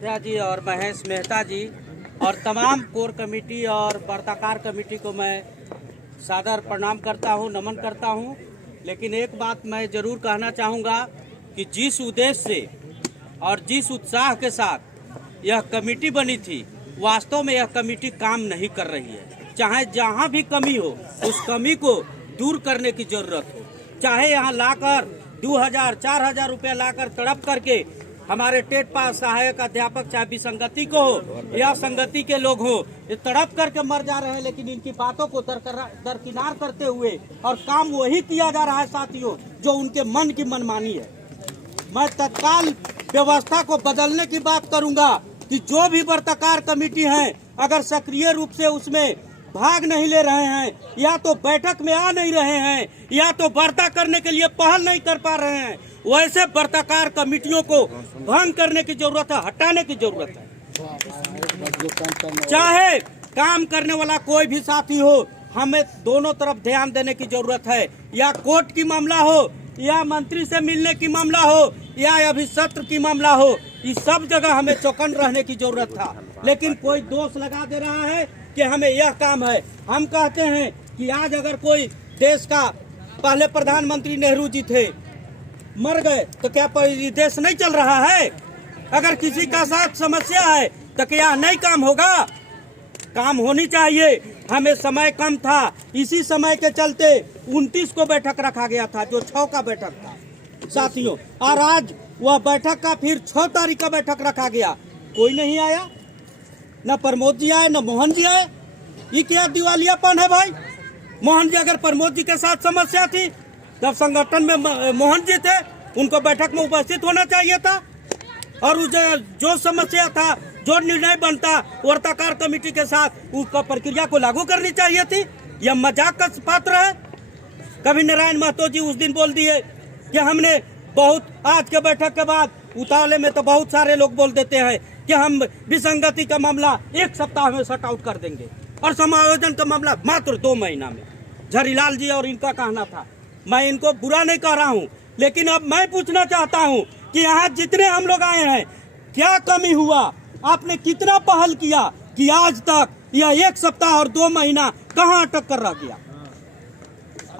मुखिया जी और महेश मेहता जी और तमाम कोर कमेटी और वार्ताकार कमेटी को मैं सादर प्रणाम करता हूं, नमन करता हूं। लेकिन एक बात मैं जरूर कहना चाहूँगा कि जिस उद्देश्य से और जिस उत्साह के साथ यह कमेटी बनी थी, वास्तव में यह कमेटी काम नहीं कर रही है। चाहे जहां भी कमी हो, उस कमी को दूर करने की जरूरत हो। चाहे यहाँ लाकर 2000 4000 रुपया लाकर तड़प करके हमारे टेट पास सहायक अध्यापक चाहे विसंगति को हो या संगति के लोग हो, ये तड़प करके मर जा रहे हैं। लेकिन इनकी बातों को दरकिनार करते हुए और काम वही किया जा रहा है साथियों जो उनके मन की मनमानी है। मैं तत्काल व्यवस्था को बदलने की बात करूंगा कि जो भी वार्ताकार कमेटी है, अगर सक्रिय रूप से उसमें भाग नहीं ले रहे हैं, या तो बैठक में आ नहीं रहे हैं, या तो वार्ता करने के लिए पहल नहीं कर पा रहे हैं, वैसे वार्ताकार कमेटियों को भंग करने की जरूरत है, हटाने की जरूरत है। चाहे काम करने वाला कोई भी साथी हो, हमें दोनों तरफ ध्यान देने की जरूरत है। या कोर्ट की मामला हो, या मंत्री से मिलने की मामला हो, या अभी सत्र की मामला हो, इस सब जगह हमें चौकन रहने की जरूरत था। लेकिन कोई दोष लगा दे रहा है कि हमें यह काम है। हम कहते हैं कि आज अगर कोई देश का पहले प्रधानमंत्री नेहरू जी थे, मर गए, तो क्या देश नहीं चल रहा है? अगर किसी का साथ समस्या है तो क्या नहीं काम होगा? काम होनी चाहिए। हमें समय कम था, इसी समय के चलते 29 को बैठक रखा गया था, जो 6 का बैठक था साथियों, और आज वह बैठक का फिर 6 तारीख का बैठक रखा गया। कोई नहीं आया, न प्रमोद जी आए, न मोहन जी आए। ये क्या दिवालियापन है भाई? मोहन जी, अगर प्रमोद जी के साथ समस्या थी तब संगठन में मोहन जी थे, उनको बैठक में उपस्थित होना चाहिए था। और उस जगह जो समस्या था, जो निर्णय बनता वार्ताकार कमेटी के साथ, उसका प्रक्रिया को लागू करनी चाहिए थी। यह मजाक का पात्र है। कभी नारायण महतो जी उस दिन बोल दिए कि हमने बहुत, आज के बैठक के बाद उतावले में तो बहुत सारे लोग बोल देते हैं कि हम विसंगति का मामला 1 सप्ताह में शट आउट कर देंगे और समायोजन का मामला मात्र 2 महीना में। झरीलाल जी और इनका कहना था। मैं इनको बुरा नहीं कह रहा हूँ, लेकिन अब मैं पूछना चाहता हूँ कि यहाँ जितने हम लोग आए हैं, क्या कमी हुआ? आपने कितना पहल किया कि आज तक यह 1 सप्ताह और 2 महीना कहाँ अटक कर रह गया?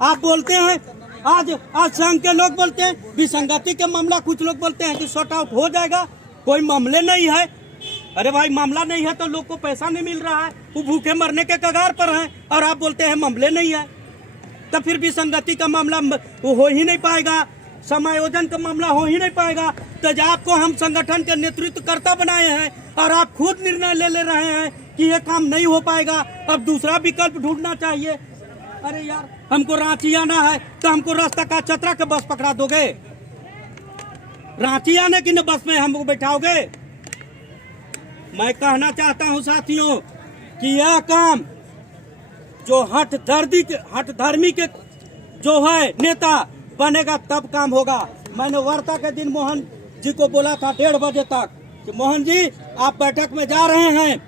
आप बोलते हैं, आज संघ के लोग बोलते हैं विसंगति के मामला, कुछ लोग बोलते हैं कि शॉर्ट आउट हो जाएगा, कोई मामले नहीं है। अरे भाई, मामला नहीं है तो लोग को पैसा नहीं मिल रहा है, वो भूखे मरने के कगार पर हैं, और आप बोलते हैं मामले नहीं है। तो फिर विसंगति का मामला वो हो ही नहीं पाएगा, समायोजन का मामला हो ही नहीं पाएगा। तो आपको हम संगठन के नेतृत्व कर्ता बनाए हैं और आप खुद निर्णय ले रहे हैं कि ये काम नहीं हो पाएगा, अब दूसरा विकल्प ढूंढना चाहिए। अरे यार, हमको रांची आना है तो हमको रास्ता का चतरा के बस पकड़ा दोगे? रांची आने की न बस में हमको बैठाओगे? मैं कहना चाहता हूं साथियों कि यह काम जो हठधर्मी के जो है नेता बनेगा तब काम होगा। मैंने वार्ता के दिन मोहन जी को बोला था 1:30 बजे तक कि मोहन जी, आप बैठक में जा रहे हैं,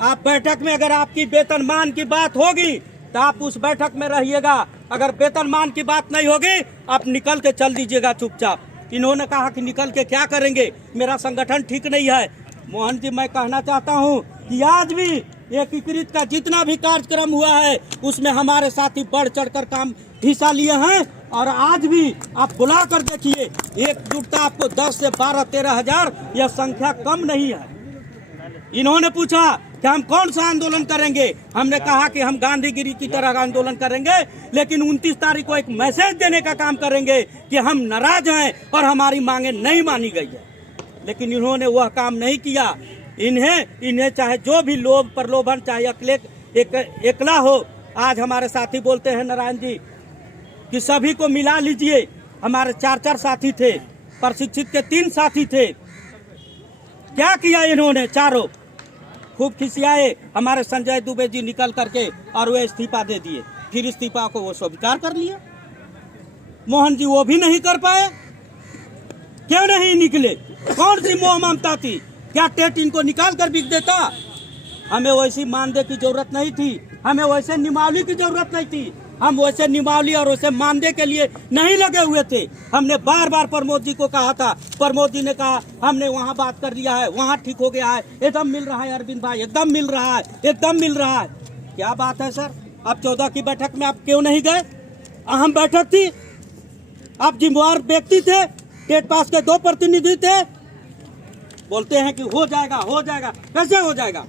आप बैठक में अगर आपकी वेतनमान की बात होगी तो आप उस बैठक में रहिएगा, अगर वेतनमान की बात नहीं होगी आप निकल के चल दीजिएगा चुपचाप। इन्होंने कहा कि निकल के क्या करेंगे, मेरा संगठन ठीक नहीं है। मोहन जी, मैं कहना चाहता हूं कि आज भी एकीकृत का जितना भी कार्यक्रम हुआ है उसमें हमारे साथी बढ़ चढ़कर काम हिस्सा लिए हैं, और आज भी आप बुला कर देखिए, एकजुटता आपको 10 से 12 13 हजार, यह संख्या कम नहीं है। इन्होंने पूछा कि हम कौन सा आंदोलन करेंगे, हमने कहा कि हम गांधीगिरी की तरह आंदोलन करेंगे, लेकिन 29 तारीख को एक मैसेज देने का काम करेंगे कि हम नाराज हैं और हमारी मांगे नहीं मानी गई है। लेकिन इन्होंने वह काम नहीं किया। इन्हें चाहे जो भी लोभ प्रलोभन, चाहे एकला हो। आज हमारे साथी बोलते हैं नारायण जी कि सभी को मिला लीजिए। हमारे 4 साथी थे, प्रशिक्षित के 3 साथी थे। क्या किया इन्होंने? चारों खूब खिसियाए। हमारे संजय दुबे जी निकल करके और वे इस्तीफा दे दिए, फिर इस्तीफा को वो स्वीकार कर लिया। मोहन जी वो भी नहीं कर पाए। क्यों नहीं निकले? कौन सी मोह ममता थी? क्या टेट इनको निकाल कर बिक देता? हमें वैसी मानदेय की जरूरत नहीं थी, हमें वैसे निमावली की जरूरत नहीं थी। हम वैसे निमावली और वैसे मानदेय के लिए नहीं लगे हुए थे। हमने बार बार प्रमोद जी को कहा था, प्रमोद जी ने कहा हमने वहाँ बात कर लिया है, वहाँ ठीक हो गया है, एकदम मिल रहा है अरविंद भाई, एकदम मिल रहा है, एकदम मिल रहा है। क्या बात है सर? अब 14 की बैठक में आप क्यों नहीं गए? अहम बैठक थी, आप जिम्मेवार व्यक्ति थे, टेट पास के 2 प्रतिनिधि थे। बोलते हैं कि हो जाएगा, हो जाएगा, कैसे हो जाएगा?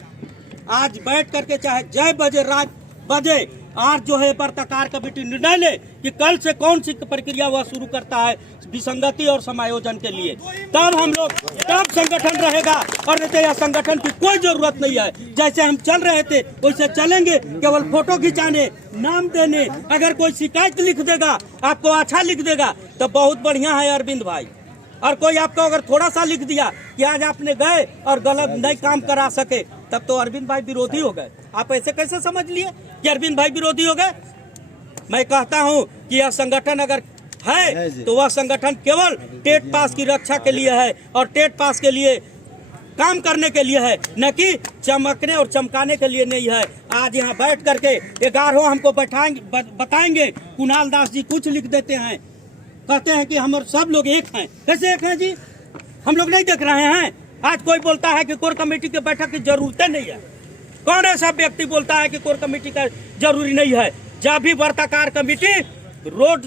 आज बैठ करके चाहे जय बजे रात बजे, आज जो है वर्ताकार कमेटी निर्णय ले कि कल से कौन सी प्रक्रिया वह शुरू करता है विसंगति और समायोजन के लिए, तब हम लोग, तब संगठन रहेगा। और नहीं तो यह संगठन की कोई जरूरत नहीं है। जैसे हम चल रहे थे वैसे चलेंगे, केवल फोटो खिंचाने, नाम देने। अगर कोई शिकायत लिख देगा, आपको अच्छा लिख देगा तो बहुत बढ़िया है अरविंद भाई। और कोई आपको अगर थोड़ा सा लिख दिया कि आज आपने गए और गलत नहीं काम करा सके, तब तो अरविंद भाई विरोधी हो गए। आप ऐसे कैसे समझ लिए कि अरविंद भाई विरोधी हो गए? मैं कहता हूं कि यह संगठन अगर है तो वह संगठन केवल टेट पास की रक्षा के लिए है और टेट पास के लिए काम करने के लिए है, न कि चमकने और चमकाने के लिए नहीं है। आज यहाँ बैठ करके 11 हमको बताएंगे, कुणाल दास जी कुछ लिख देते हैं, कहते हैं कि हम और सब लोग एक हैं। कैसे एक हैं जी? हम लोग नहीं देख रहे हैं। आज कोई बोलता है कि कोर कमेटी की बैठक की जरूरत नहीं है। कौन ऐसा व्यक्ति बोलता है कि कोर कमेटी का जरूरी नहीं है? जब भी वर्ताकार कमेटी रोड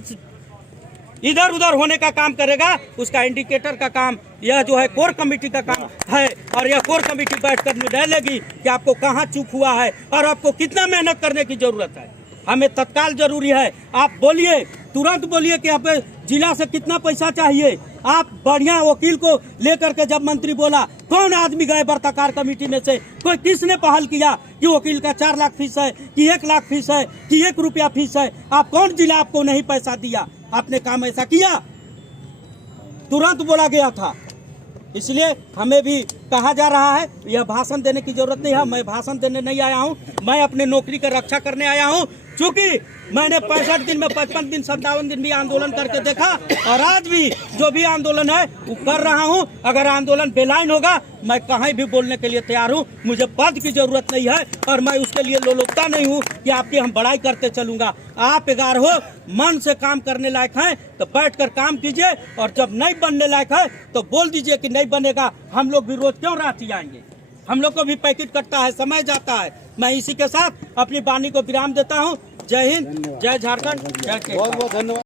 इधर उधर होने का काम करेगा, उसका इंडिकेटर का काम यह जो है कोर कमेटी का काम है। और यह कोर कमेटी बैठकर निर्णय लेगी कि आपको कहाँ चूक हुआ है और आपको कितना मेहनत करने की जरूरत है। हमें तत्काल जरूरी है। आप बोलिए, तुरंत बोलिए कि आप जिला से कितना पैसा चाहिए। आप बढ़िया वकील को लेकर के जब मंत्री बोला, कौन आदमी गए वर्ताकार कमेटी में से? कोई किसने पहल किया कि वकील का 4 लाख फीस है कि 1 लाख फीस है कि 1 रुपया फीस है? आप कौन जिला आपको नहीं पैसा दिया? आपने काम ऐसा किया? तुरंत बोला गया था। इसलिए हमें भी कहा जा रहा है, यह भाषण देने की जरूरत नहीं है। मैं भाषण देने नहीं आया हूं, मैं अपने नौकरी की रक्षा करने आया हूं। चूंकि मैंने 65 दिन में 55 दिन 57 दिन भी आंदोलन करके देखा और आज भी जो भी आंदोलन है वो कर रहा हूं। अगर आंदोलन बेलाइन होगा, मैं कहीं भी बोलने के लिए तैयार हूं। मुझे पद की जरूरत नहीं है और मैं उसके लिए लोलुपता नहीं हूं कि आपकी हम बड़ाई करते चलूंगा। आप 11 मन से काम करने लायक हैं तो बैठकर काम कीजिए, और जब नहीं बनने लायक है तो बोल दीजिए कि नहीं बनेगा। हम लोग भी रोज क्यों रांची आएंगे? हम लोग को भी पैकेट कटता है, समय जाता है। मैं इसी के साथ अपनी वाणी को विराम देता हूँ। जय हिंद, जय झारखंड, जय केरल। बहुत बहुत धन्यवाद।